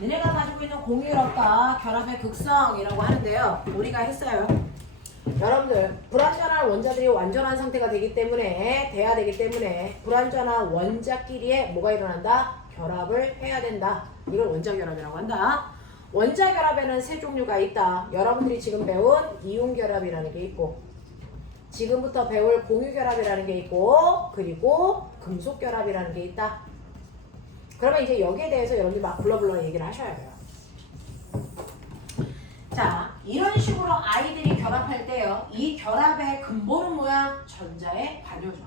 너네가 가지고 있는 공유결합과 결합의 극성이라고 하는데요. 우리가 했어요. 여러분들 불완전한 원자들이 완전한 상태가 되기 때문에 돼야 되기 때문에 불완전한 원자끼리의 뭐가 일어난다? 결합을 해야 된다. 이걸 원자결합이라고 한다. 원자결합에는 세 종류가 있다. 여러분들이 지금 배운 이온결합이라는 게 있고 지금부터 배울 공유결합이라는 게 있고 그리고 금속결합이라는 게 있다. 그러면 이제 여기에 대해서 여러분들이 막 불러불러 얘기를 하셔야 돼요. 자, 이런 식으로 아이들이 결합할 때요. 이 결합의 근본은 뭐야? 전자의 관여죠.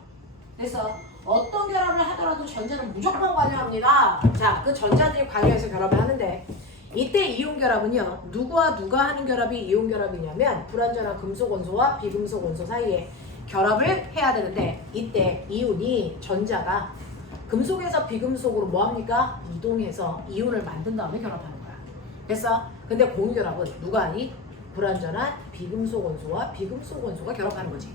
그래서 어떤 결합을 하더라도 전자는 무조건 관여합니다. 자, 그 전자들이 관여해서 결합을 하는데 이때 이온결합은요. 누구와 누가 하는 결합이 이온결합이냐면 불완전한 금속 원소와 비금속 원소 사이에 결합을 해야 되는데 이때 이온이 전자가 금속에서 비금속으로 뭐합니까? 이동해서 이온을 만든 다음에 결합하는 거야. 됐어? 근데 공유결합은 누가 하니? 불완전한 비금속 원소와 비금속 원소가 결합하는 거지.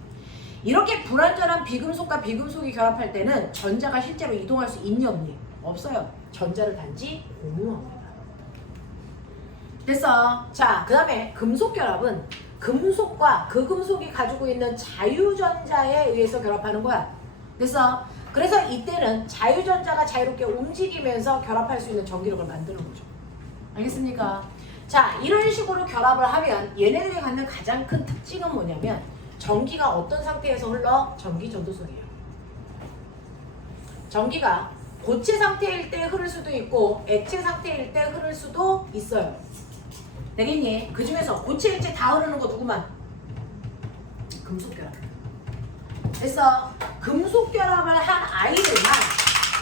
이렇게 불완전한 비금속과 비금속이 결합할 때는 전자가 실제로 이동할 수 있니 없니? 없어요. 전자를 단지 공유합니다. 됐어? 자, 그 다음에 금속결합은 금속과 그 금속이 가지고 있는 자유전자에 의해서 결합하는 거야. 됐어? 그래서 이때는 자유전자가 자유롭게 움직이면서 결합할 수 있는 전기력을 만드는 거죠. 알겠습니까? 자, 이런 식으로 결합을 하면 얘네들이 갖는 가장 큰 특징은 뭐냐면 전기가 어떤 상태에서 흘러? 전기 전도성이에요. 전기가 고체 상태일 때 흐를 수도 있고 액체 상태일 때 흐를 수도 있어요. 되겠니? 그 중에서 고체, 액체 다 흐르는 거 누구만? 금속결합. 그래서 금속결합을 한 아이들만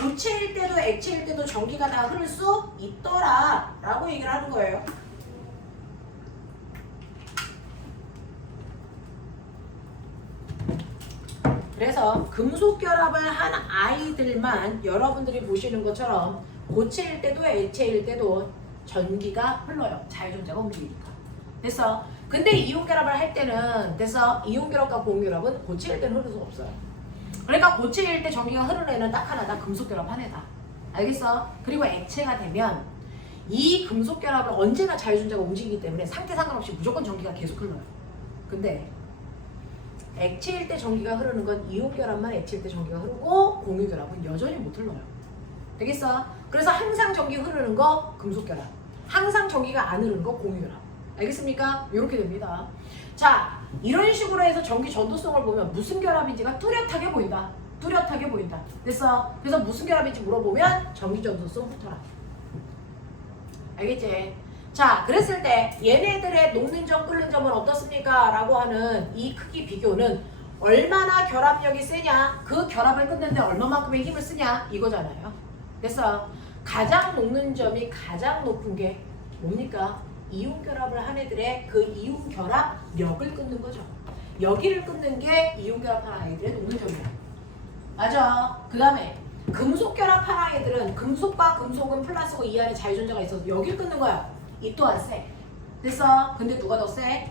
고체일 때도 액체일 때도 전기가 다 흐를 수 있더라 라고 얘기를 하는 거예요. 그래서 금속결합을 한 아이들만 여러분들이 보시는 것처럼 고체일 때도 액체일 때도 전기가 흘러요. 자유전자가 움직이니까. 됐어? 근데 이온결합을 할 때는 됐어? 이온결합과 공유결합은 고체일 때는 흐를 수 없어요. 그러니까 고체일 때 전기가 흐르는 애는 딱 하나다. 금속결합 한 애다. 알겠어? 그리고 액체가 되면 이 금속결합을 언제나 자유전자가 움직이기 때문에 상태 상관없이 무조건 전기가 계속 흘러요. 근데 액체일 때 전기가 흐르는 건 이온결합만 액체일 때 전기가 흐르고 공유결합은 여전히 못 흘러요. 되겠어? 그래서 항상 전기 흐르는 거 금속결합, 항상 전기가 안 흐르는 거 공유결합. 알겠습니까? 이렇게 됩니다. 자, 이런 식으로 해서 전기 전도성을 보면 무슨 결합인지가 뚜렷하게 보인다. 뚜렷하게 보인다. 됐어? 그래서 무슨 결합인지 물어보면 전기 전도성 훑어라. 알겠지? 자, 그랬을 때 얘네들의 녹는 점, 끓는 점은 어떻습니까? 라고 하는 이 크기 비교는 얼마나 결합력이 세냐, 그 결합을 끊는데 얼마만큼의 힘을 쓰냐 이거잖아요. 됐어? 가장 녹는 점이 가장 높은 게 뭡니까? 이온 결합을 한 애들의 그 이온 결합력을 끊는 거죠. 여기를 끊는 게 이온 결합한 아이들의 녹는 점이야. 맞아. 그 다음에 금속 결합한 아이들은 금속과 금속은 플러스고 이 안에 자유전자가 있어서 여기를 끊는 거야. 이 또한 세. 됐어? 근데 누가 더 세?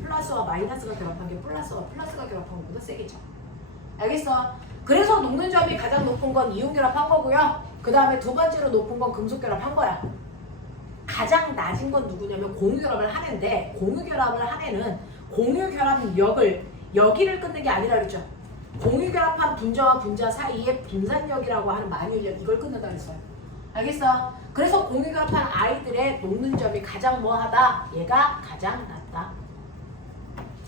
플러스와 마이너스가 결합한 게 플러스가 결합한 것보다 세겠죠. 알겠어? 그래서 녹는 점이 가장 높은 건 이온 결합한 거고요. 그 다음에 두 번째로 높은 건 금속 결합한 거야. 가장 낮은 건 누구냐면 공유결합을 한 애인데 공유결합을 한 애는 공유결합력을 여기를 끊는 게 아니라 그랬죠. 공유결합한 분자와 분자 사이의 분산력이라고 하는 만유력 이걸 끊는다 그랬어요. 알겠어? 그래서 공유결합한 아이들의 녹는 점이 가장 뭐하다? 얘가 가장 낮다.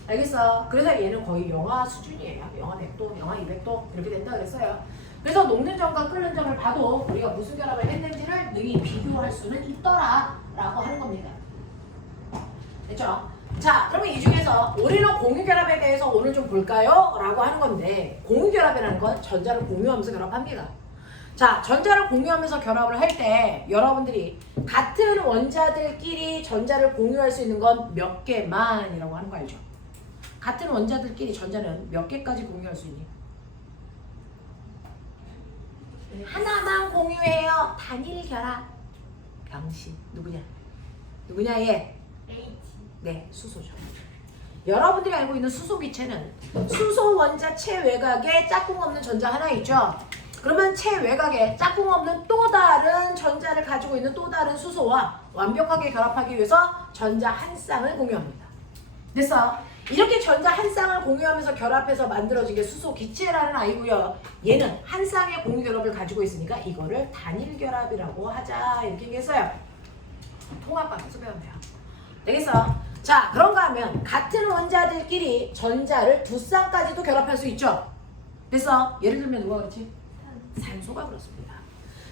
알겠어? 그래서 얘는 거의 영하 수준이에요. 영하 100도, 영하 200도 이렇게 된다 그랬어요. 그래서 녹는 점과 끓는 점을 봐도 우리가 무슨 결합을 했는지를 능히 비교할 수는 있더라 라고 하는 겁니다. 됐죠? 자, 그러면 이 중에서 우리는 공유결합에 대해서 오늘 좀 볼까요? 라고 하는 건데 공유결합이라는 건 전자를 공유하면서 결합합니다. 자, 전자를 공유하면서 결합을 할 때 여러분들이 같은 원자들끼리 전자를 공유할 수 있는 건 몇 개만이라고 하는 거 알죠? 같은 원자들끼리 전자는 몇 개까지 공유할 수 있니? 하나만 공유해요. 단일 결합. 병신. 누구냐? 누구냐 얘? H. 네, 수소죠. 여러분들이 알고 있는 수소 기체는 수소 원자체 외곽에 짝꿍 없는 전자 하나 있죠? 그러면 체외곽에 짝꿍 없는 또 다른 전자를 가지고 있는 또 다른 수소와 완벽하게 결합하기 위해서 전자 한 쌍을 공유합니다. 됐어? 이렇게 전자 한 쌍을 공유하면서 결합해서 만들어진 게 수소 기체라는 아이고요. 얘는 한 쌍의 공유 결합을 가지고 있으니까 이거를 단일 결합이라고 하자. 이렇게 얘기했어요. 통합과에서 배웠네요. 되겠어? 자, 그런가 하면 같은 원자들끼리 전자를 두 쌍까지도 결합할 수 있죠. 됐어? 예를 들면 누가 그렇지? 산소가 그렇습니다.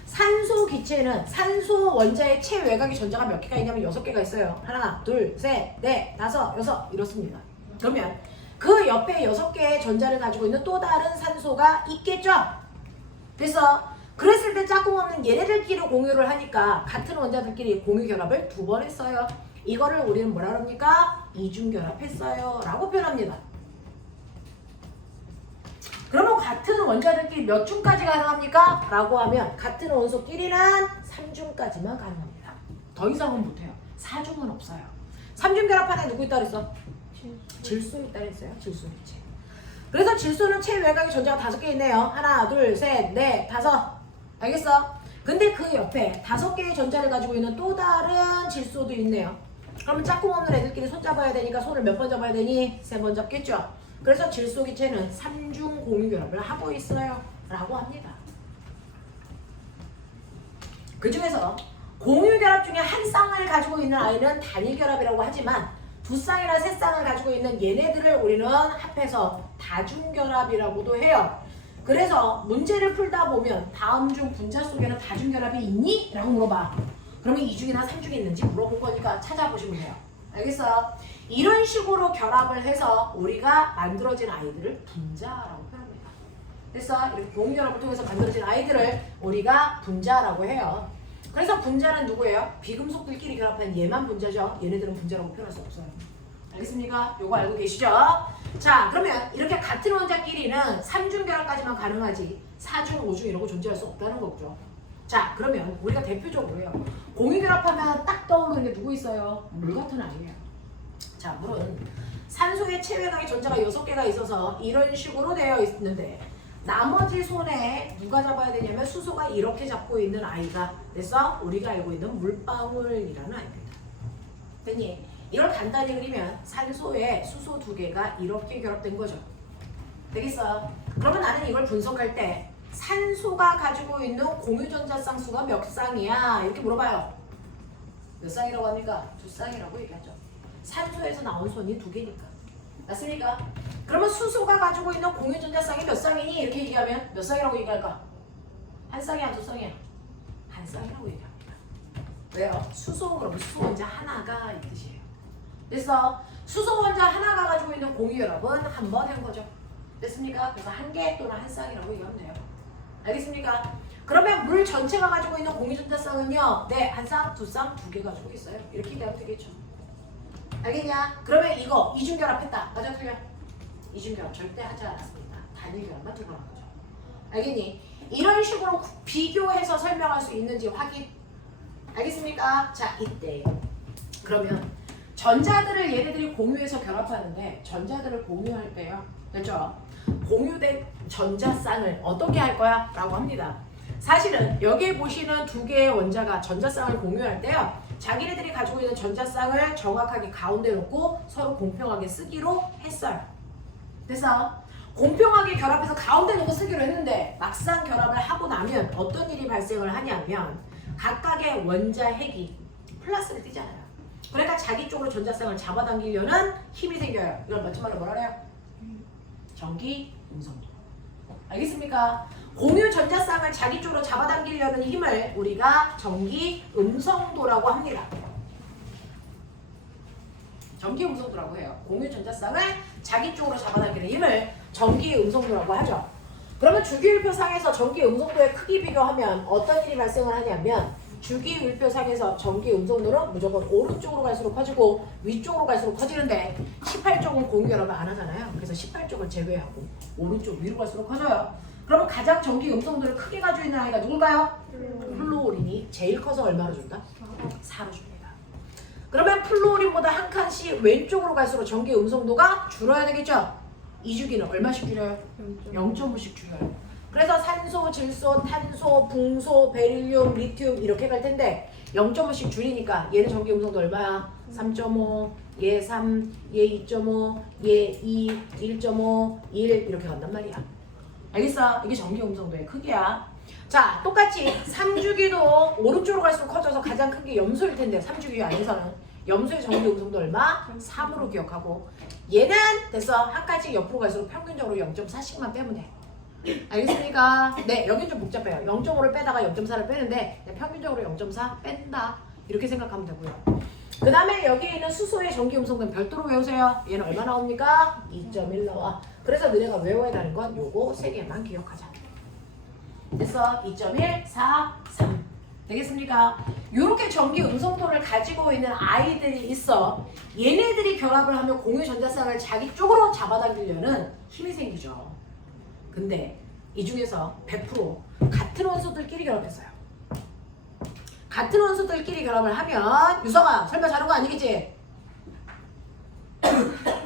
산소 기체는 산소 원자의 체외곽의 전자가 몇 개가 있냐면 6개가 있어요. 하나, 둘, 셋, 넷, 다섯, 여섯 이렇습니다. 그러면 그 옆에 6개의 전자를 가지고 있는 또 다른 산소가 있겠죠? 그래서 그랬을 때 짝꿍 없는 얘네들끼리 공유를 하니까 같은 원자들끼리 공유 결합을 2번 했어요. 이거를 우리는 뭐라 그럽니까? 이중 결합했어요 라고 표현합니다. 그러면 같은 원자들끼리 몇 중까지 가능합니까? 라고 하면 같은 원소끼리는 3중까지만 가능합니다. 더 이상은 못해요. 4중은 없어요. 3중 결합 안에 누구 있다 그랬어? 질소 있다 그랬어요. 질소 기체. 그래서 질소는 체외곽에 전자가 5개 있네요. 하나, 둘, 셋, 넷, 다섯. 알겠어? 근데 그 옆에 5개의 전자를 가지고 있는 또 다른 질소도 있네요. 그러면 짝꿍 없는 애들끼리 손 잡아야 되니까 손을 몇 번 잡아야 되니? 3번 잡겠죠? 그래서 질소 기체는 3중 공유 결합을 하고 있어요 라고 합니다. 그 중에서 공유 결합 중에 한 쌍을 가지고 있는 아이는 단일 결합이라고 하지만 2쌍이나 3쌍을 가지고 있는 얘네들을 우리는 합해서 다중 결합이라고도 해요. 그래서 문제를 풀다 보면 다음 중 분자 속에는 다중 결합이 있니? 라고 물어봐. 그러면 2중이나 3중이 있는지 물어본 거니까 찾아보시면 돼요. 알겠어요? 이런 식으로 결합을 해서 우리가 만들어진 아이들을 분자라고 표현합니다. 그래서 이렇게 공유 결합을 통해서 만들어진 아이들을 우리가 분자라고 해요. 그래서 분자는 누구예요? 비금속들끼리 결합한 얘만 분자죠. 얘네들은 분자라고 표현할 수 없어요. 알겠습니까? 요거 알고 계시죠? 자, 그러면 이렇게 같은 원자끼리는 3중 결합까지만 가능하지 4중, 5중 이런 거 존재할 수 없다는 거죠. 자, 그러면 우리가 대표적으로요. 공유 결합하면 딱 떠오르는 게 누구 있어요? 물 같은 아이예요. 자, 물은 산소의 체외곽에 전자가 6개가 있어서 이런 식으로 되어 있는데 나머지 손에 누가 잡아야 되냐면 수소가 이렇게 잡고 있는 아이가 됐어? 우리가 알고 있는 물방울이라는 아이입니다. 됐니? 이걸 간단히 그리면 산소에 수소 2개가 이렇게 결합된 거죠. 되겠어? 그러면 나는 이걸 분석할 때 산소가 가지고 있는 공유전자 쌍수가 몇 쌍이야? 이렇게 물어봐요. 몇 쌍이라고 합니까? 2쌍이라고 얘기하죠. 산소에서 나온 손이 2개니까. 맞습니까? 그러면 수소가 가지고 있는 공유전자 쌍이 몇 쌍이니? 이렇게 얘기하면 몇 쌍이라고 얘기할까? 한 쌍이야, 2쌍이야? 한 쌍이라고 얘기합니다. 왜요? 수소 그러면 수소 원자 하나가 이 뜻이에요. 그래서 수소 원자 하나가 가지고 있는 공유 결합은 한 번 한 거죠. 됐습니까? 그래서 한 개 또는 한 쌍이라고 얘기하면 돼요. 알겠습니까? 그러면 물 전체가 가지고 있는 공유전자쌍은요, 네, 한 쌍, 2쌍, 2개 가지고 있어요. 이렇게 얘기하면 되겠죠. 알겠냐? 그러면 이거 이중결합했다. 맞아, 틀려? 이중결합 절대 하지 않았습니다. 단일결합만 2번 한 거죠. 알겠니? 이런 식으로 비교해서 설명할 수 있는지 확인. 알겠습니까? 자, 이때 그러면 전자들을 얘네들이 공유해서 결합하는데 전자들을 공유할 때요. 됐죠? 공유된 전자쌍을 어떻게 할 거야? 라고 합니다. 사실은 여기 보시는 2개의 원자가 전자쌍을 공유할 때요. 자기네들이 가지고 있는 전자쌍을 정확하게 가운데 놓고 서로 공평하게 쓰기로 했어요. 그래서 공평하게 결합해서 가운데 놓고 쓰기로 했는데 막상 결합을 하고 나면 어떤 일이 발생을 하냐면 각각의 원자 핵이 플러스를 띄잖아요. 그러니까 자기 쪽으로 전자쌍을 잡아당기려는 힘이 생겨요. 이걸 마지막으로 뭐라 그래요? 전기 음성도. 알겠습니까? 공유 전자쌍을 자기 쪽으로 잡아당기려는 힘을 우리가 전기 음성도라고 합니다. 전기 음성도라고 해요. 공유 전자쌍을 자기 쪽으로 잡아당기는 힘을 전기 음성도라고 하죠. 그러면 주기율표상에서 전기 음성도의 크기 비교하면 어떤 일이 발생을 하냐면 주기율표상에서 전기 음성도는 무조건 오른쪽으로 갈수록 커지고 위쪽으로 갈수록 커지는데 18쪽은 공유 결합을 안 하잖아요. 그래서 18쪽을 제외하고 오른쪽 위로 갈수록 커져요. 그러면 가장 전기 음성도를 크게 가지고 있는 아이가 누굴까요? 플루오린이 제일 커서 얼마나 준다? 4로 줍니다. 그러면 플루오린보다 한 칸씩 왼쪽으로 갈수록 전기 음성도가 줄어야 되겠죠? 이 주기는 얼마씩 줄여요? 0.5씩 줄여요. 그래서 산소, 질소, 탄소, 붕소, 베릴륨, 리튬 이렇게 갈 텐데 0.5씩 줄이니까 얘는 전기 음성도 얼마야? 3.5, 얘 3, 얘 2.5, 얘 2, 1.5, 1 이렇게 간단 말이야. 알겠어? 이게 전기 음성도의 크기야. 자, 똑같이 3주기도 오른쪽으로 갈수록 커져서 가장 큰 게 염소일 텐데 3주기 안에서는 염소의 전기 음성도 얼마? 3으로 기억하고 얘는 됐어. 한 가지 옆으로 갈수록 평균적으로 0.4씩만 빼면 돼. 알겠습니까? 네, 여긴 좀 복잡해요. 0.5를 빼다가 0.4를 빼는데 평균적으로 0.4 뺀다. 이렇게 생각하면 되고요. 그 다음에 여기에 있는 수소의 전기 음성도는 별도로 외우세요. 얘는 얼마 나옵니까? 2.1 나와. 그래서 너네가 외워야 하는 건 요거 3개만 기억하자. 그래서 2.1, 4, 3 되겠습니까? 이렇게 전기 음성도를 가지고 있는 아이들이 있어. 얘네들이 결합을 하면 공유 전자쌍을 자기 쪽으로 잡아당기려는 힘이 생기죠. 근데 이 중에서 100% 같은 원소들끼리 결합했어요. 같은 원소들끼리 결합을 하면 유성아 설마 자는 거 아니겠지?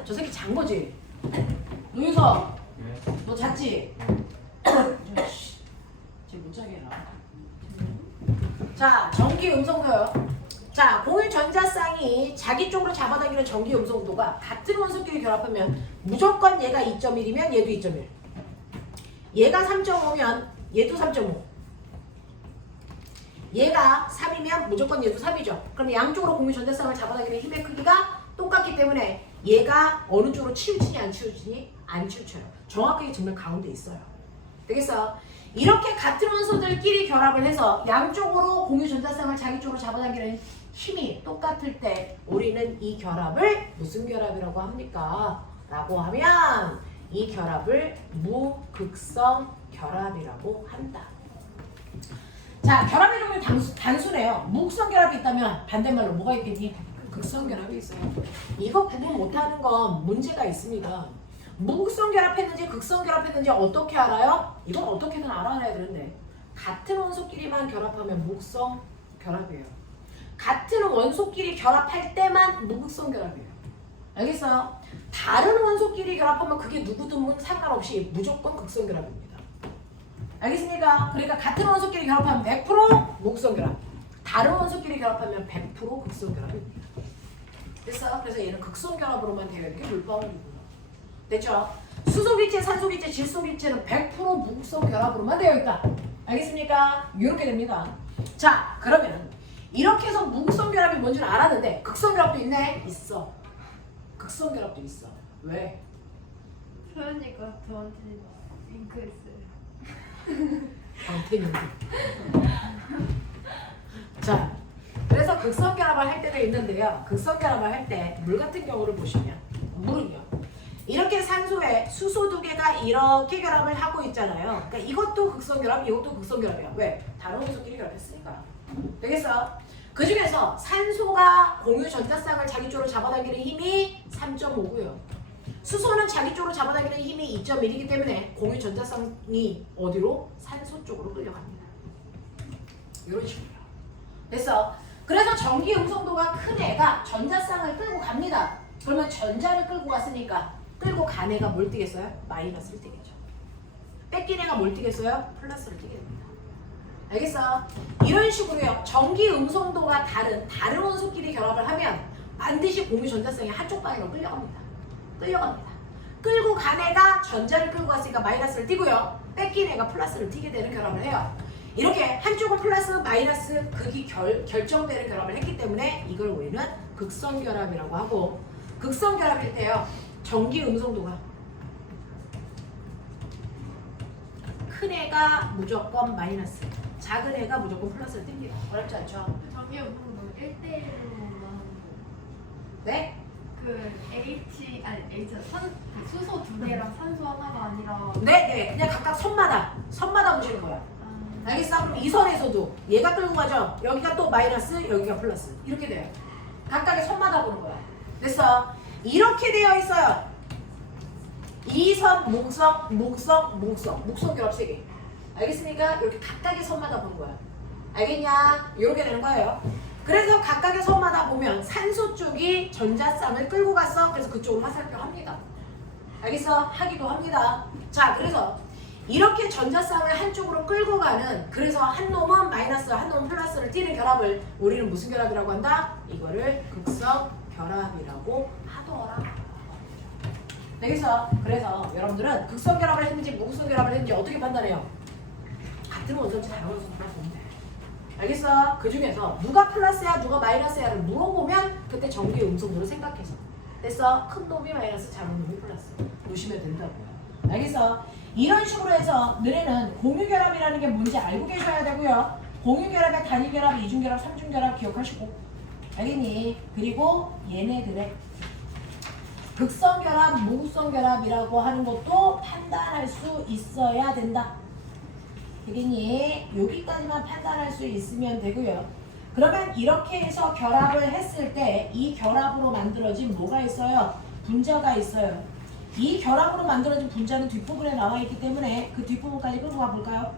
저 새끼 잔 거지? 노유성 너 잤지? 쟤 못 자게 해라. 자, 전기 음성도요. 자, 공유 전자쌍이 자기 쪽으로 잡아당기는 전기 음성도가 같은 원소끼리 결합하면 무조건 얘가 2.1이면 얘도 2.1. 얘가 3.5면 얘도 3.5. 얘가 3이면 무조건 얘도 3이죠. 그럼 양쪽으로 공유 전자쌍을 잡아당기는 힘의 크기가 똑같기 때문에 얘가 어느 쪽으로 치우치니 안 치우치니? 안 치우쳐요. 정확하게 정말 가운데 있어요. 되겠어? 이렇게 같은 원소들끼리 결합을 해서 양쪽으로 공유 전자쌍을 자기 쪽으로 잡아당기는 힘이 똑같을 때 우리는 이 결합을 무슨 결합이라고 합니까? 라고 하면 이 결합을 무극성 결합이라고 한다. 자, 결합의 종류 단순해요. 무극성 결합이 있다면 반대말로 뭐가 있겠니? 극성 결합이 있어요. 이거 구분 못하는 건 문제가 있습니다. 무극성 결합했는지 극성 결합했는지 어떻게 알아요? 이건 어떻게든 알아야 되는데 같은 원소끼리만 결합하면 무극성 결합이에요. 같은 원소끼리 결합할 때만 무극성 결합이에요. 알겠어요? 다른 원소끼리 결합하면 그게 누구든 상관없이 무조건 극성 결합입니다. 알겠습니까? 그러니까 같은 원소끼리 결합하면 100% 무극성 결합, 다른 원소끼리 결합하면 100% 극성 결합입니다. 됐어? 그래서 얘는 극성 결합으로만 되어 있는 게 물방울이고요. 됐죠? 수소기체, 산소기체, 질소기체는 100% 무극성 결합으로만 되어 있다. 알겠습니까? 이렇게 됩니다. 자, 그러면 이렇게 해서 무극성 결합이 뭔지는 알았는데 극성 결합도 있네? 있어. 극성 결합도 있어. 왜? 소연이가 저한테 윙크했어요. 방태님. 자, 그래서 극성 결합을 할 때도 있는데요. 극성 결합을 할 때 물 같은 경우를 보시면 물은요. 이렇게 산소에 수소 2개가 이렇게 결합을 하고 있잖아요. 그러니까 이것도 극성 결합, 이것도 극성 결합이야. 왜? 다른 원소끼리 결합했으니까. 되겠어? 그 중에서 산소가 공유 전자쌍을 자기 쪽으로 잡아당기는 힘이 3.5고요. 수소는 자기 쪽으로 잡아당기는 힘이 2.1이기 때문에 공유 전자쌍이 어디로? 산소 쪽으로 끌려갑니다. 이런 식으로요. 됐어? 그래서 전기 음성도가 큰 애가 전자쌍을 끌고 갑니다. 그러면 전자를 끌고 갔으니까 끌고 간 애가 뭘 띄겠어요? 마이너스를 띄겠죠. 뺏긴 애가 뭘 띄겠어요? 플러스를 띄게 됩니다. 알겠어? 이런 식으로요. 전기 음성도가 다른 원소끼리 결합을 하면 반드시 공유 전자쌍이 한쪽 방향으로 끌려갑니다. 끌고 간 애가 전자를 끌고 갔으니까 마이너스를 띄고요. 뺏긴 애가 플러스를 띄게 되는 결합을 해요. 이렇게 한쪽은 플러스 마이너스 극이 결정되는 결합을 했기 때문에 이걸 우리는 극성 결합이라고 하고, 극성 결합일 때요. 전기 음성도가 큰 애가 무조건 마이너스, 작은 애가 무조건 플러스를 띱니다. 어렵지 않죠? 저기 뭐 1대1로만 네? 그 수소 2개랑 산소 하나가 아니라 네, 그냥 각각 선마다 보시는 거야. 알겠어? 그럼 이 선에서도 얘가 끌고 가죠. 여기가 또 마이너스, 여기가 플러스. 이렇게 돼요. 각각의 선마다 보는 거야. 됐어? 이렇게 되어 있어요. 이 선, 목성 결합 3개. 알겠습니까? 이렇게 각각의 선마다 보는 거야. 알겠냐? 이렇게 되는 거예요. 그래서 각각의 선마다 보면 산소 쪽이 전자쌍을 끌고 갔어. 그래서 그쪽으로 화살표 합니다. 알겠어? 하기도 합니다. 자, 그래서 이렇게 전자쌍을 한쪽으로 끌고 가는, 그래서 한 놈은 마이너스 한 놈은 플러스를 띠는 결합을 우리는 무슨 결합이라고 한다? 이거를 극성 결합이라고 하더라. 되겠어? 그래서 여러분들은 극성 결합을 했는지 무극성 결합을 했는지 어떻게 판단해요? 같은 원소인지 다른 원소인지 보면 돼. 알겠어? 그 중에서 누가 플러스야 누가 마이너스야를 물어보면 그때 전기 음성으로 생각해서 됐어? 큰 놈이 마이너스 작은 놈이 플러스 놓으시면 된다고요. 알겠어? 이런 식으로 해서 너네는 공유결합이라는 게 뭔지 알고 계셔야 되고요. 공유결합의 단위결합, 이중결합, 삼중결합 기억하시고 알겠니? 그리고 얘네들의 극성결합, 무극성결합이라고 하는 것도 판단할 수 있어야 된다. 되겠니? 여기까지만 판단할 수 있으면 되고요. 그러면 이렇게 해서 결합을 했을 때 이 결합으로 만들어진 뭐가 있어요? 분자가 있어요. 이 결합으로 만들어진 분자는 뒷부분에 나와 있기 때문에 그 뒷부분까지 끌고 가볼까요?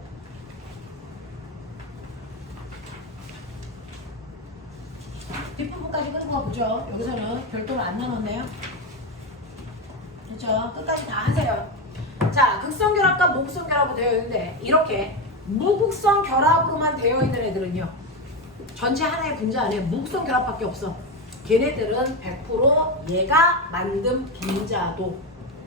뒷부분까지 끌고 가보죠. 여기서는 별도로 안 나눴네요. 그렇죠? 끝까지 다 하세요. 자, 극성결합과 무극성결합으로 되어 있는데 이렇게 무극성결합으로만 되어 있는 애들은요. 전체 하나의 분자 안에 무극성결합밖에 없어. 걔네들은 100% 얘가 만든 분자도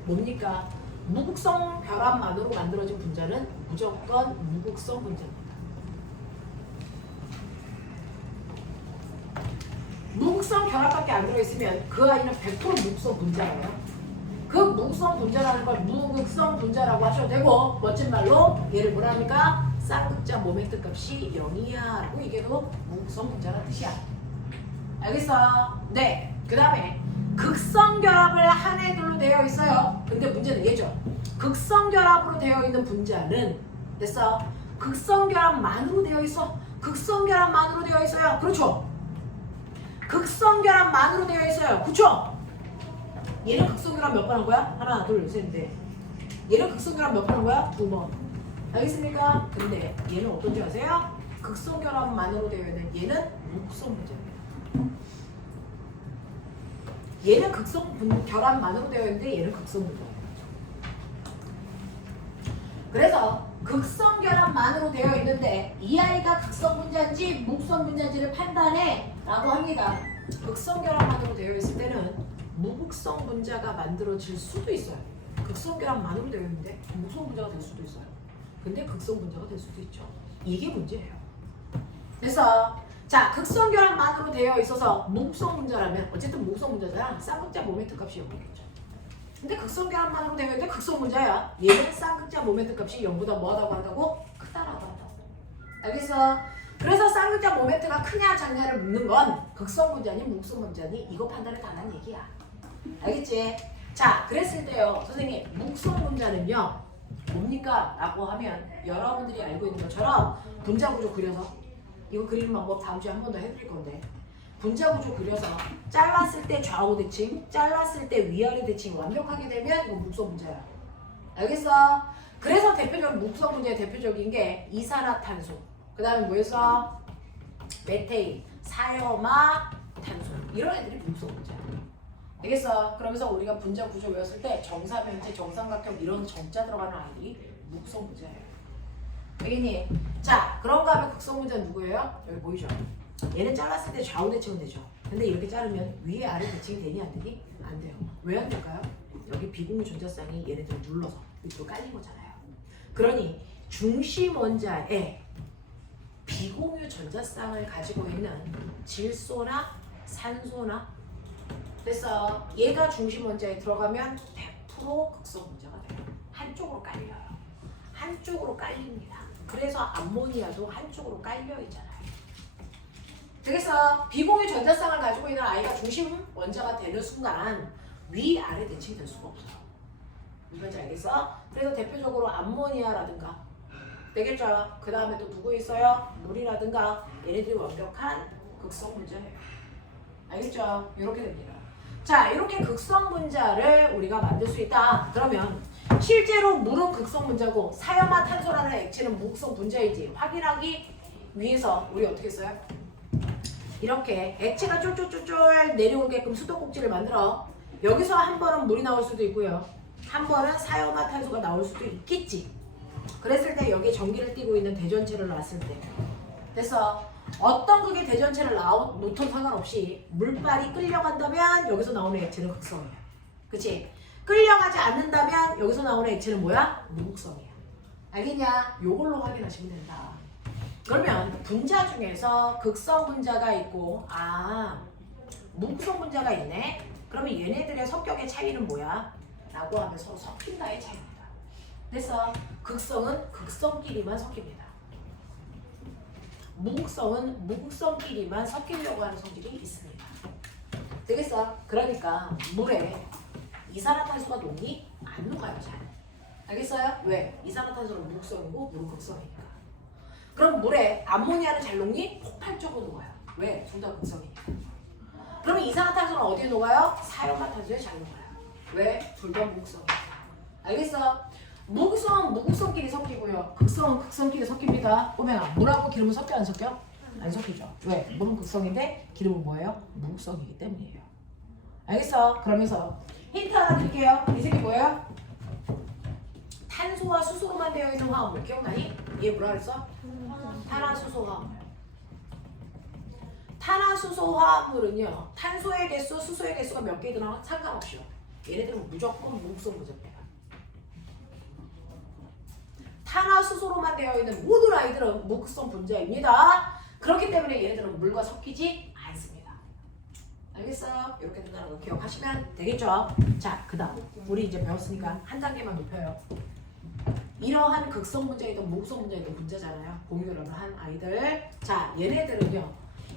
뭡니까? 무극성 결합만으로 만들어진 분자는 무조건 무극성 분자입니다. 무극성 결합밖에 안 들어있으면 그 아이는 100% 무극성 분자예요. 그 무극성 분자라는 걸 무극성 분자라고 하셔도 되고 멋진 말로 얘를 뭐라 합니까? 쌍극자 모멘트 값이 0이야 라고 얘기해도 무극성 분자라는 뜻이야. 알겠어? 네. 그 다음에 극성결합을 한 애들로 되어 있어요. 근데 문제는 얘죠. 극성결합으로 되어 있는 분자는 됐어? 극성결합만으로 되어 있어. 극성결합만으로 되어 있어요. 그렇죠? 극성결합만으로 되어 있어요. 그렇죠? 얘는 극성결합 몇 번 한 거야? 하나, 둘, 셋, 넷. 얘는 극성결합 몇 번 한 거야? 2번. 알겠습니까? 근데 얘는 어떤지 아세요? 극성결합만으로 되어 있는 얘는 무극성 분자입니다. 얘는 극성 결합만으로 되어 있는데 얘는 극성 분자예요. 그래서 극성 결합만으로 되어 있는데 이 아이가 극성 분자인지 무극성 분자인지를 판단해 라고 합니다. 극성 결합만으로 되어 있을 때는 무극성 분자가 만들어질 수도 있어요. 극성 결합만으로 되어 있는데 무극성 분자가 될 수도 있어요. 근데 극성 분자가 될 수도 있죠. 이게 문제예요. 그래서 자, 극성 결합만으로 되어 있어서 무극성 분자라면 어쨌든 무극성 분자잖아. 쌍극자 모멘트 값이 0이겠죠. 근데 극성 결합만으로 되어 있는데 극성 분자야. 얘는 쌍극자 모멘트 값이 0보다 뭐하다고 한다고? 크다라고 한다고. 알겠어? 그래서 쌍극자 모멘트가 크냐 작냐를 묻는 건 극성 분자니 무극성 분자니 이거 판단을 다 한 얘기야. 알겠지? 자, 그랬을 때요. 선생님, 무극성 분자는요. 뭡니까? 라고 하면 여러분들이 알고 있는 것처럼 분자 구조 그려서 이거 그리는 방법 다음 주에 한 번 더 해드릴 건데 분자 구조 그려서 잘랐을 때 좌우 대칭, 잘랐을 때 위아래 대칭 완벽하게 되면 이거 무극성 분자야. 알겠어? 그래서 대표적인 무극성 분자의 대표적인 게 이산화탄소. 그 다음에 뭐였어? 메테인, 사염화탄소. 이런 애들이 무극성 분자야. 알겠어? 그러면서 우리가 분자 구조 외웠을 때 정사면체, 정삼각형 이런 정자 들어가는 아이들이 무극성 분자예요. 알겠니? 자, 그런가 하면 극성 분자는 누구예요? 여기 보이죠? 얘는 잘랐을 때 좌우 대칭은 되죠. 근데 이렇게 자르면 위에 아래 대칭이 되니 안 되니? 안 돼요. 왜 안 될까요? 여기 비공유 전자쌍이 얘네들 눌러서 밑으로 깔린 거잖아요. 그러니 중심 원자에 비공유 전자쌍을 가지고 있는 질소나 산소나 됐어. 얘가 중심 원자에 들어가면 100% 극성 분자가 돼요. 한쪽으로 깔려요. 한쪽으로 깔립니다. 그래서 암모니아도 한쪽으로 깔려 있잖아요. 그래서 비공유 전자쌍을 가지고 있는 아이가 중심 원자가 되는 순간 위아래 대칭이 될 수가 없어요. 이건지 알겠어? 그래서 대표적으로 암모니아라든가 되겠죠? 그 다음에 또 누구 있어요? 물이라든가 얘네들이 완벽한 극성 분자예요. 알겠죠? 이렇게 됩니다. 자, 이렇게 극성 분자를 우리가 만들 수 있다. 그러면 실제로 물은 극성 분자고 사염화탄소라는 액체는 무극성 분자이지 확인하기 위해서 우리 어떻게 써요? 이렇게 액체가 쫄쫄쫄쫄 내려오게끔 수도꼭지를 만들어. 여기서 한 번은 물이 나올 수도 있고요. 한 번은 사염화탄소가 나올 수도 있겠지. 그랬을 때 여기에 전기를 띠고 있는 대전체를 놨을 때 됐어. 어떤 극의 대전체를 놓던 상관없이 물발이 끌려간다면 여기서 나오는 액체는 극성이야. 그치? 끌려가지 않는다면 여기서 나오는 액체는 뭐야? 무극성이야. 알겠냐? 요걸로 확인하시면 된다. 그러면 분자 중에서 극성 분자가 있고 무극성 분자가 있네. 그러면 얘네들의 성격의 차이는 뭐야? 라고 하면 서로 섞인다의 차이입니다. 그래서 극성은 극성끼리만 섞입니다. 무극성은 무극성끼리만 섞이려고 하는 성질이 있습니다. 되겠어? 그러니까 물에 이산화탄소가 녹니? 안 녹아요 잘. 알겠어요? 왜? 이산화탄소는 무극성이고 물은 극성이니까. 그럼 물에 암모니아는 잘 녹니? 폭발적으로 녹아요. 왜? 둘 다 극성이니까. 그러면 이산화탄소는 어디에 녹아요? 사용화탄소에 잘 녹아요. 왜? 둘 다 무극성이니까. 알겠어? 무극성은 무극성끼리 섞이고요. 극성은 극성끼리 섞입니다. 꼬맹아, 물하고 기름은 섞여 안 섞여? 안 섞이죠. 왜? 물은 극성인데 기름은 뭐예요? 무극성이기 때문이에요. 알겠어? 그러면서 힌트 하나 드릴게요. 이 색이 뭐예요? 탄소와 수소로만 되어 있는 화합물 기억나니? 얘 뭐라 그랬어? 탄화수소 화합물. 탄화수소 화합물은요, 탄소의 개수, 수소의 개수가 몇 개이든 상관없이요. 얘네들은 무조건 무극성 분자입니다. 탄화수소로만 되어 있는 모든 아이들은 무극성 분자입니다. 그렇기 때문에 얘네들은 물과 섞이지 않습니다. 알겠어요? 이렇게 된다는 거 기억하시면 되겠죠? 자, 그 다음 우리 이제 배웠으니까 한 단계만 높여요. 이러한 극성 분자이든 무극성 분자이든 분자잖아요. 공유결합을 한 아이들. 자, 얘네들은요,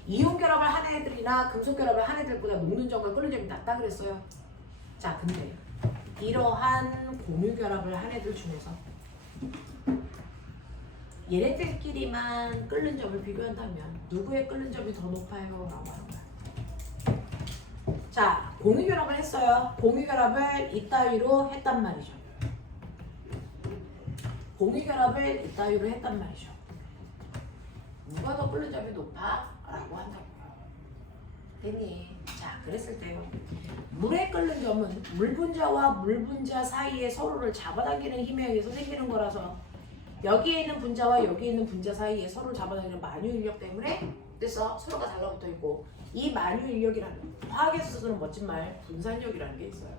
이온 결합을 한 애들이나 금속 결합을 한 애들보다 녹는 점과 끓는 점이 낮다 그랬어요. 자, 근데 이러한 공유 결합을 한 애들 중에서 얘네들끼리만 끓는 점을 비교한다면 누구의 끓는 점이 더 높아요? 라고 하는 거야. 자, 공유 결합을 했어요. 공유 결합을 이따위로 했단 말이죠. 공유 결합을 이따위로 했단 말이죠. 누가 더 끓는 점이 높아? 라고 한다고요. 됐니? 자, 그랬을 때요, 물에 끓는 점은 물 분자와 물 분자 사이에 서로를 잡아당기는 힘에 의해서 생기는 거라서 여기에 있는 분자와 여기에 있는 분자 사이에 서로를 잡아당기는 만유 인력 때문에 그래서 서로가 달라붙어 있고, 이 만유 인력이라는 화학에서 쓰는 멋진 말 분산력이라는 게 있어요.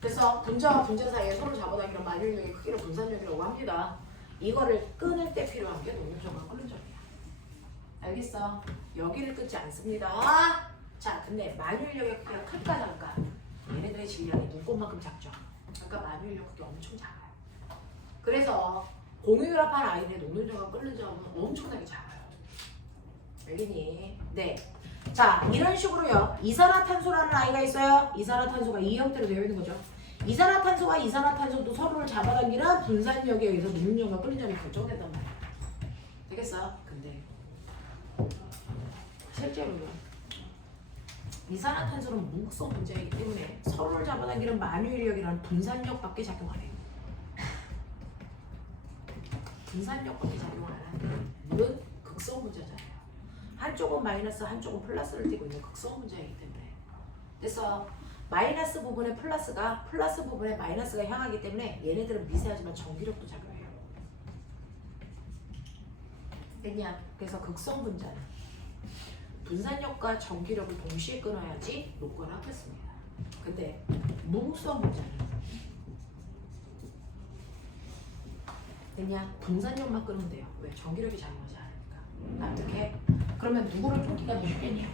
그래서 분자와 분자 사이에 서로 잡아당기는 만유 인력의 크기를 분산력이라고 합니다. 이거를 끊을 때 필요한 게 녹는 점과 끓는 점이야. 알겠어? 여기를 끊지 않습니다. 자, 근데 만유 인력의 크기가 클까 작을까? 얘네들의 질량이 눈꽃만큼 작죠. 그러니까 만유 인력 크기 엄청 작아요. 그래서 공유결합한 아이들의 녹는 점과 끓는 점은 엄청나게 작아요. 알겠니? 네. 자, 이런 식으로요, 이산화탄소라는 아이가 있어요. 이산화탄소가 이 형태로 되어 있는 거죠. 이산화탄소와 이산화탄소도 서로를 잡아당기는 분산력에 의해서 녹는 점과 끓는 점이 결정된단 말이야. 되겠어? 근데 실제로요, 이산화탄소는 무극성 분자이기 때문에 서로를 잡아당기는 만유인력이라는 분산력밖에 작용 안 해요. 분산력밖에 작용 안 하는 물은 극성 분자잖아요. 한쪽은 마이너스, 한쪽은 플러스를 띠고 있는 극성 분자이기 때문에. 그래서 마이너스 부분에 플러스가, 플러스 부분에 마이너스가 향하기 때문에 얘네들은 미세하지만 전기력도 작용해요. 됐냐? 그래서 극성 분자는 분산력과 전기력을 동시에 끊어야지 녹거나 하겠습니다. 근데 무극성 분자는 됐냐? 분산력만 끊으면 돼요. 왜? 전기력이 작용하지 않으니까. 어떻게? 그러면 누구를 끊기가 더 쉽겠냐?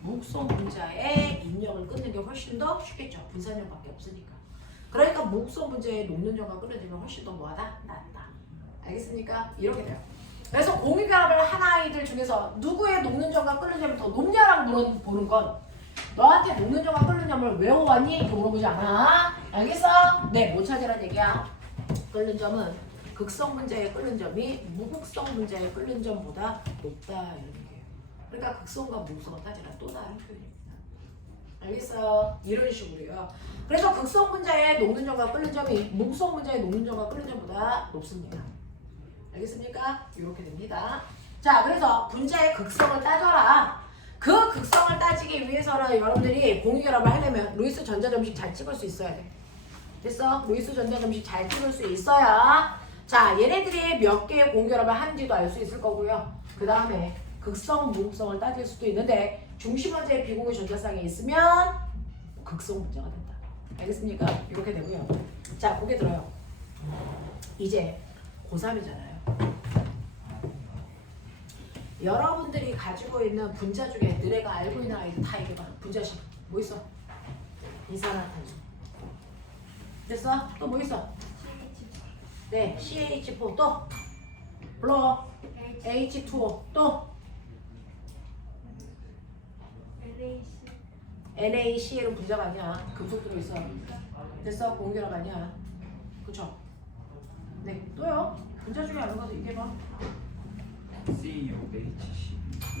무극성 분자의 인력을 끊는 게 훨씬 더 쉽겠죠. 분산력밖에 없으니까. 그러니까 무극성 분자의 녹는 점과 끓는 점이 훨씬 더 뭐하다? 낫다. 알겠습니까? 이렇게 돼요. 그래서 공유결합을 한 아이들 중에서 누구의 녹는 점과 끓는 점이 더 높냐라고 물어보는 건 너한테 녹는 점과 끓는 점을 외워왔니? 이렇게 물어보지 않아. 알겠어? 네, 못 찾으란 얘기야. 끓는 점은 극성 분자의 끓는 점이 무극성 분자의 끓는 점보다 높다, 이런 얘기예요. 그러니까 극성과 무극성을 따지라 또 다른 표현입니다. 알겠어요? 이런 식으로요. 그래서 극성 분자의 녹는 점과 끓는 점이 무극성 분자의 녹는 점과 끓는 점보다 높습니다. 알겠습니까? 이렇게 됩니다. 자, 그래서 분자의 극성을 따져라. 그 극성을 따지기 위해서는 여러분들이 공유결합을 하려면 루이스 전자점식 잘 찍을 수 있어야 돼. 됐어? 루이스 전자점식 잘 찍을 수 있어야 자 얘네들이 몇 개의 공결합을 한지도 알 수 있을 거고요. 그 다음에 극성, 무극성을 따질 수도 있는데 중심 원자의 비공유 전자쌍이 있으면 극성 문제가 된다. 알겠습니까? 이렇게 되고요. 자 고개 들어요. 이제 고3이잖아요. 여러분들이 가지고 있는 분자 중에 너네가 알고 있는 아이들 다 얘기해봐. 분자식 뭐 있어? 이산화탄소. 됐어? 또 뭐 있어? 네, CH4 또 불러. H2O 또 NaCl은 분자가 아니야. 금속 들어있어. 됐어? 공결합 아니야. 그쵸? 네, 또요. 분자 중에 아는 것도 얘기해봐.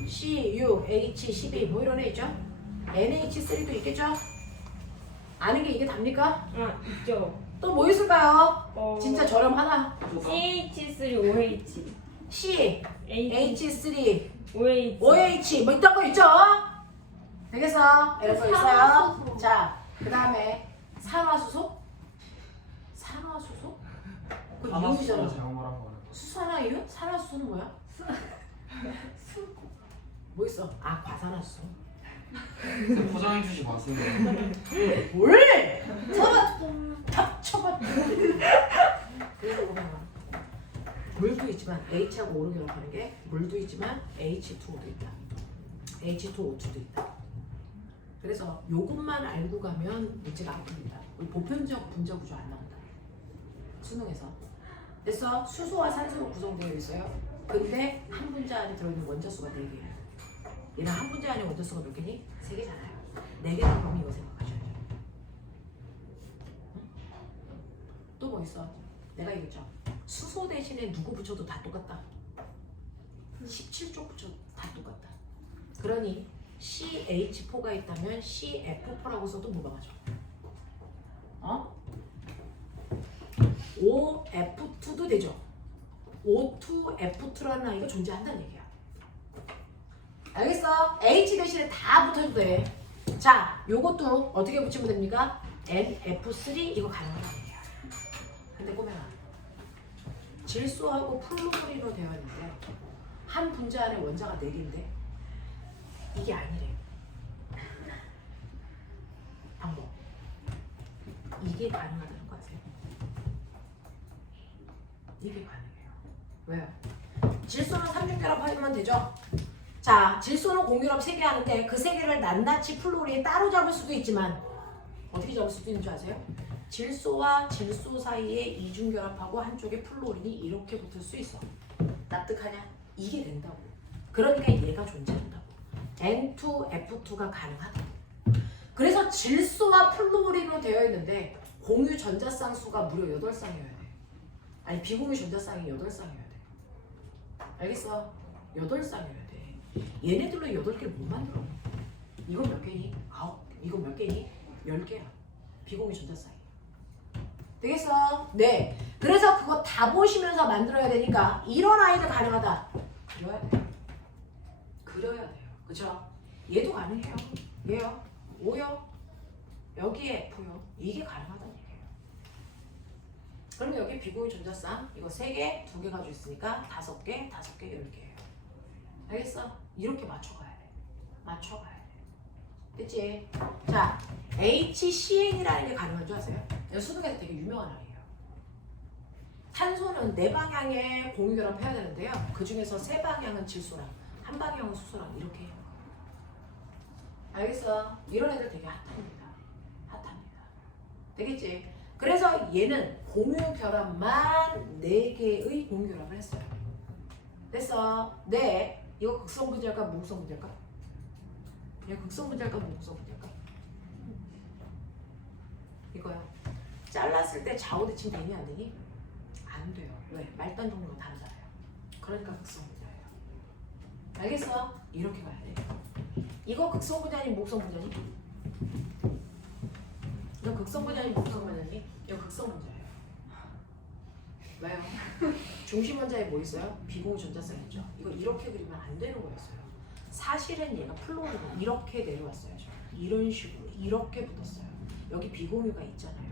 CuH12 뭐 이런 애 있죠? NH3도 있겠죠? 아는 게 이게 답니까? 아 있죠. 또 뭐 있을까요? 어, 진짜 저렴하나? CH3OH, C, H3, OH. OH 뭐 이딴 거 있죠? 되겠어? 이런 거 있어요. 산화수소. 자, 그 다음에 산화수소? 산화수소? 그 이유잖아. 수산화이유? 산화수소는 뭐야? 뭐 있어? 아, 과산화수소. 포장해주지 마세요. 뭘? 쳐봐. 그래서 보면 물도 있지만 H하고 O를 결합하는 게 물도 있지만 H2O도 있다. H2O2도 있다. 그래서 요것만 알고 가면 문제가 안 풀린다. 우리 보편적 분자 구조 안 나온다. 수능에서. 그래서 수소와 산소로 구성되어 있어요. 근데 한 분자 안에 들어있는 원자수가 4개예요. 얘는 한 분자 안에 원자수가 몇 개니? 3개잖아요. 4개라는 범위 이거 생각하셔야죠. 또 뭐 있어? 내가 얘기했죠. 수소 대신에 누구 붙여도 다 똑같다. 17쪽 붙여도 다 똑같다. 그러니 CH4가 있다면 CF4라고 써도 무방하죠. 어? OF2도 되죠. O2F2라는 아이가 존재한다는 얘기야. 알겠어? H 대신에 다 붙어도 돼. 자, 요것도 어떻게 붙이면 됩니까? NF3 이거 가능하다는 얘기야. 근데 꼬맹아, 질소하고 플루토린으로 되어 있는데 한 분자 안에 원자가 4개인데 이게 아니래. 방법. 이게 가능하다는 거 아세요? 이게 가능해요. 왜요? 질소는 3중결합하면 되죠? 자, 질소는 공결합 3개 하는데 그 3개를 낱낱이 플로리에 따로 잡을 수도 있지만 어떻게 잡을 수도 있는 줄 아세요? 질소와 질소 사이에 이중결합하고 한쪽에 플로린이 이렇게 붙을 수 있어. 납득하냐? 이게 된다고. 그러니까 얘가 존재한다고. N2F2가 가능하다고. 그래서 질소와 플로린으로 되어 있는데 공유 전자쌍수가 무려 8쌍이어야 돼. 아니 비공유 전자쌍이 8쌍이어야 돼. 알겠어? 8쌍이어야 돼. 얘네들로 8개를 못 만들어. 이건 몇 개니? 9. 이건 몇 개니? 10개야. 비공유 전자쌍이. 되겠어? 네. 그래서 그거 다 보시면서 만들어야 되니까 이런 아이들 가능하다. 그려야 돼요. 그려야 돼요. 그쵸? 얘도 가능해요. 얘요. O요. 여기에 F요. 이게 가능하다는 얘기예요. 그럼 여기 비공유 전자쌍 이거 3개, 2개 가지고 있으니까 5개, 5개, 10개예요. 알겠어? 이렇게 맞춰가야 돼. 맞춰가야 돼. 됐지? 자, HCN이라는 게 가능한 줄 아세요? 이거 수능에서 되게 유명한 아이예요. 탄소는 4방향의 공유결합 해야 되는데요. 그 중에서 3방향은 질소랑 한 방향은 수소랑 이렇게 해요. 알겠어? 이런 애들 되게 핫합니다. 핫합니다. 되겠지? 그래서 얘는 공유결합만 4개의 공유결합을 했어요. 됐어? 네. 이거 극성분자일까 무극성분자일까? 이거 극성분자일까 무극성분자일까? 이거요. 잘랐을 때 좌우대칭 되니 안 되니? 안 돼요. 왜? 말단 종류가 다르잖아요. 그러니까 극성분자예요. 알겠어? 이렇게 가야 돼. 이거 극성분자니 무극성분자니? 이거 극성분자니 무극성분자니? 이거 극성분자예요. 왜요? 중심 원자에 뭐 있어요? 비공유 전자쌍 있죠? 이거 이렇게 그리면 안 되는 거였어요. 사실은 얘가 플로리가 이렇게 내려왔어요. 이런 식으로 이렇게 붙었어요. 여기 비공유가 있잖아요.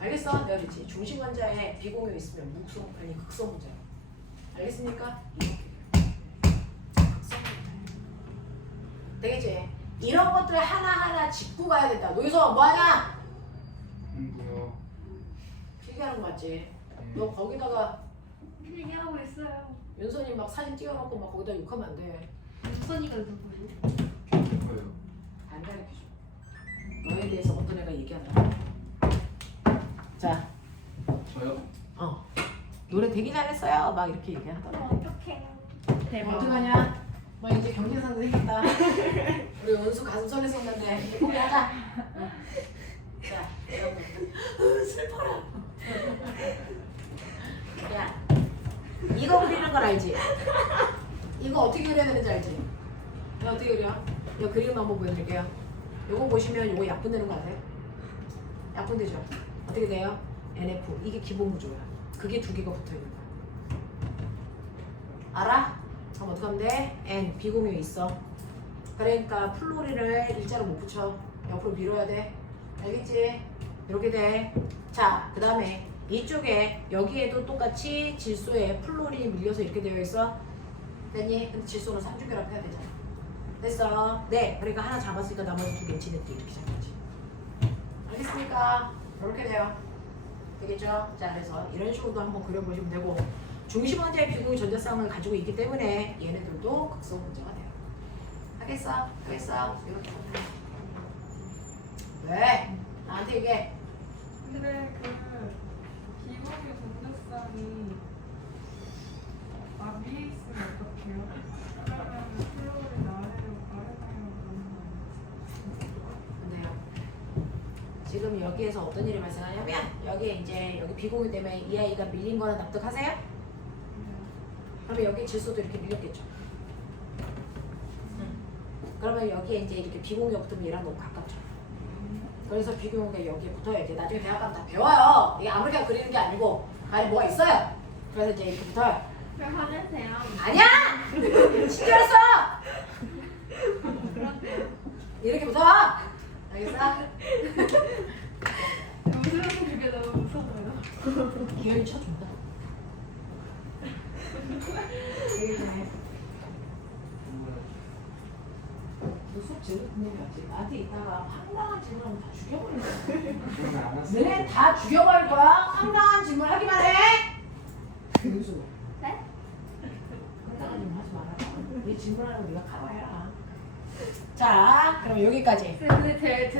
알겠어? 내가 그랬지. 중심 원자에 비공유 있으면 무극성 아니 극성 문제. 알겠습니까? 이렇게. 극성 문제. 되겠지? 이런 것들 하나하나 짚고 가야 된다. 여기서 뭐하냐? 공부요. 필기하는 거 맞지? 너 거기다가 필기하고 있어요. 윤선이 막 사진 띄워놓고 막 거기다 욕하면 안 돼. 우선이가 누구예요? 공부요. 안 가르쳐줘. 너에 대해서 어떤 애가 얘기하더라. 자, 저요? 노래 되게 잘했어요. 막 이렇게 얘기하더라. 어떡해. 대박. 어떡하냐? 너 이제 경제상도 생겼다. 우리 은수 가슴 설렜었는데 이제 포기하자. 응. 자, 여러분. 슬퍼라. 야, 이거 그리는 걸 알지? 이거 어떻게 그려야 되는지 알지? 이거 어떻게 그려? 이거 그림 한번 보여드릴게요. 요거 보시면 요거 약분되는 거 아세요? 약분되죠? 어떻게 돼요? NF. 이게 기본 구조야. 그게 두 개가 붙어 있는 거야. 알아? 그럼 어떻게 하면 돼? N, 비공유 있어. 그러니까 플로리를 일자로 못 붙여. 옆으로 밀어야 돼. 알겠지? 이렇게 돼. 자, 그 다음에 이쪽에 여기에도 똑같이 질소에 플로린이 밀려서 이렇게 되어 있어. 됐니? 근데 질소는 삼중결합 해야 되잖아. 됐어. 네. 그러니까 하나 잡았으니까 나머지 두 개는 지네끼리 이렇게 잡아야지. 알겠습니까? 이렇게 돼요. 되겠죠? 자, 그래서 이런 식으로도 한번 그려보시면 되고 중심 원자의 비공유 전자쌍을 가지고 있기 때문에 얘네들도 극성 문제가 돼요. 하겠어? 하겠어? 이렇게 하면 왜? 나한테 얘기해. 근데 그 기본의 전자쌍이 위에 있으면 어떡해요? 그러면 플로리 아래로 가는 근데요. 지금 여기에서 어떤 일이 발생하냐면 여기에 이제 여기 비공유 때문에 이 아이가 밀린 거는 납득하세요? 그러면 여기 질소도 이렇게 밀렸겠죠. 그러면 여기에 이제 이렇게 비공유가 붙으면 얘랑 너무 가깝죠. 그래서 비공유가 여기에 붙어요. 이제 나중에 대학 가면 다 배워요. 이게 아무렇게나 그리는 게 아니고 안에 뭐가 있어요. 그래서 이제 이렇게 붙어요. 왜 화내세요? 아니야! 친절했어! 이렇게 붙어! 알겠어? 웃으면서 그게 너무 무서워요. 기회를 쳐준다. 얘기 좀 해. 공부요. 너 수업 제대로 듣는 거 같지? 나한테 이따가 황당한 질문하면 다 죽여버릴 거야. 그러면 안 왔어요. 너네 다 죽여버릴 거야? 황당한 질문 하기만 해! 교수. 네? 황당한 질문 하지 말아라. 네 질문하는 거 네가 각오해라. 자, 그럼 여기까지. 근데 제